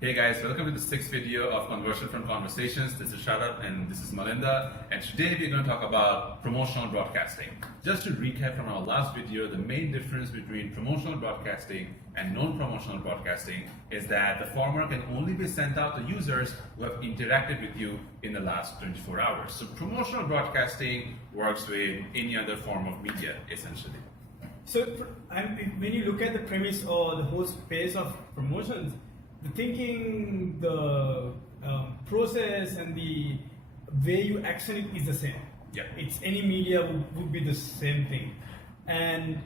Hey guys, welcome to the sixth video of Conversion from Conversations. This is Sharath and this is Melinda, and today we're going to talk about promotional broadcasting. Just to recap from our last video, the main difference between promotional broadcasting and non-promotional broadcasting is that the former can only be sent out to users who have interacted with you in the last 24 hours. So promotional broadcasting works with any other form of media, essentially. So when you look at the premise or the whole space of promotions, the thinking, the process, and the way you action it is the same. Yeah. It's any media would be the same thing. And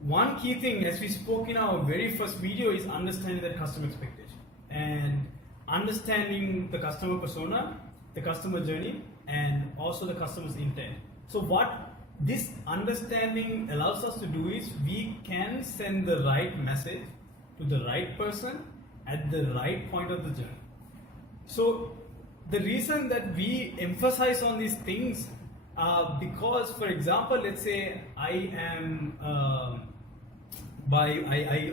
one key thing, as we spoke in our very first video, is understanding that customer expectation and understanding the customer persona, the customer journey, and also the customer's intent. So what this understanding allows us to do is we can send the right message to the right person at the right point of the journey. So the reason that we emphasize on these things because, for example, let's say I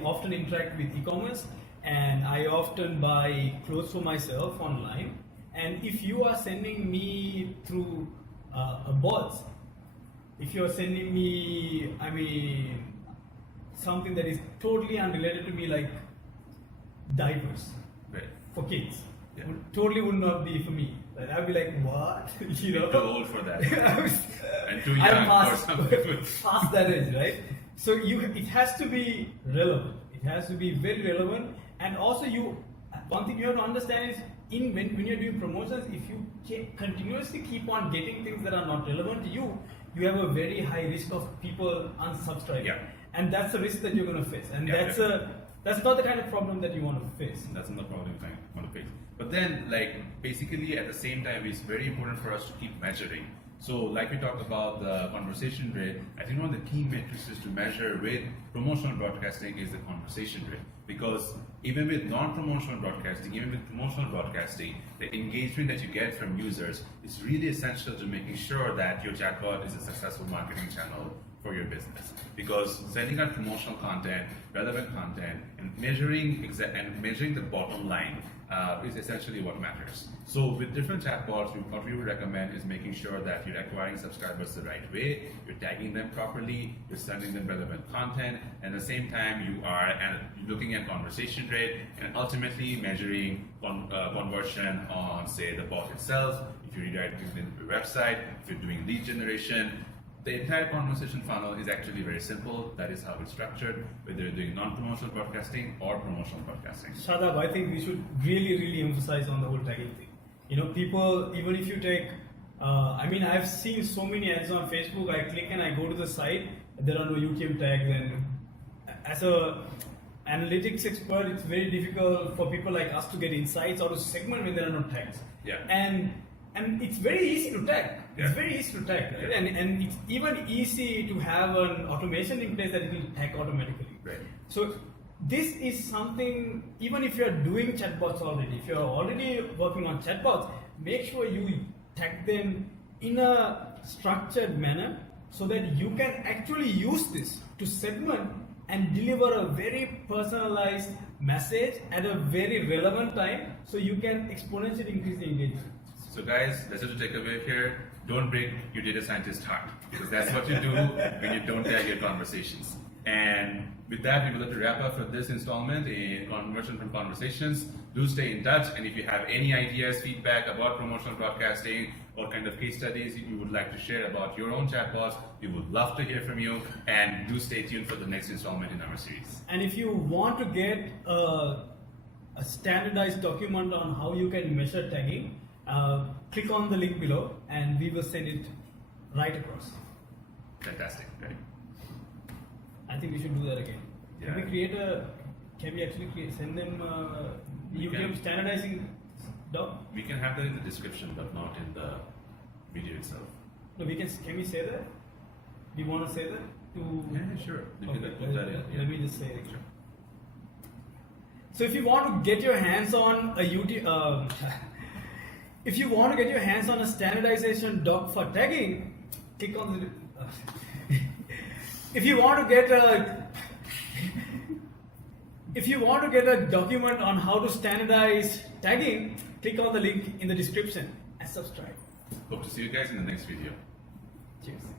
often interact with e-commerce and I often buy clothes for myself online, and if you are sending me through a bot, if you're sending me, something that is totally unrelated to me, like diapers for kids, totally would not be for me. Like, I'd be like, what? You're too old for that. And too young I'm for some people. past that age, right? So it has to be relevant. It has to be very relevant. And also, one thing you have to understand is, when you're doing promotions, if you continuously keep on getting things that are not relevant to you, you have a very high risk of people unsubscribing. Yeah. And that's a risk that you're going to face. And Yeah, that's not the kind of problem that you want to face. That's not the problem you want to face. But then, basically at the same time, it's very important for us to keep measuring. So like we talked about the conversation rate, I think one of the key metrics to measure with promotional broadcasting is the conversation rate. Because even with non-promotional broadcasting, even with promotional broadcasting, the engagement that you get from users is really essential to making sure that your chatbot is a successful marketing channel for your business. Because sending out promotional content, relevant content, and measuring the bottom line is essentially what matters. So with different chatbots, what we would recommend is making sure that you're acquiring subscribers the right way, you're tagging them properly, you're sending them relevant content, and at the same time you are looking at conversation rate and ultimately measuring conversion on, say, the bot itself, if you're redirecting them to your website, if you're doing lead generation. The entire conversation funnel is actually very simple. That is how it's structured, whether you're doing non-promotional broadcasting or promotional broadcasting. Shadab, I think we should really emphasize on the whole tagging thing. People, even if you take, I've seen so many ads on Facebook, I click and I go to the site, there are no UTM tags, and as a analytics expert, it's very difficult for people like us to get insights or to segment when there are no tags. Yeah. And it's very easy to tag. Yeah. It's very easy to tag, right? Yeah. And it's even easy to have an automation in place that it will tag automatically. Right. So this is something, even if you're doing chatbots already, if you're already working on chatbots, make sure you tag them in a structured manner so that you can actually use this to segment and deliver a very personalized message at a very relevant time so you can exponentially increase the engagement. So guys, that's what to take away here. Don't break your data scientist heart, because that's what you do when you don't tag your conversations. And with that, we would like to wrap up for this installment in Conversion from Conversations. Do stay in touch, and if you have any ideas, feedback about promotional broadcasting, or kind of case studies you would like to share about your own chatbots, we would love to hear from you. And do stay tuned for the next installment in our series. And if you want to get a standardized document on how you can measure tagging, click on the link below and we will send it right across. Fantastic, right? I think we should do that again. Yeah. Can we actually send them UTM standardizing doc? We can have that in the description, but not in the video itself. No, can we say that? Do you want to say that? Yeah, sure. You can put that in. Yeah. Let me just say it. Sure. So if you want to get your hands on a if you want to get your hands on a standardization doc for tagging, click on the. If you want to get If you want to get a document on how to standardize tagging, click on the link in the description and subscribe. Hope to see you guys in the next video. Cheers.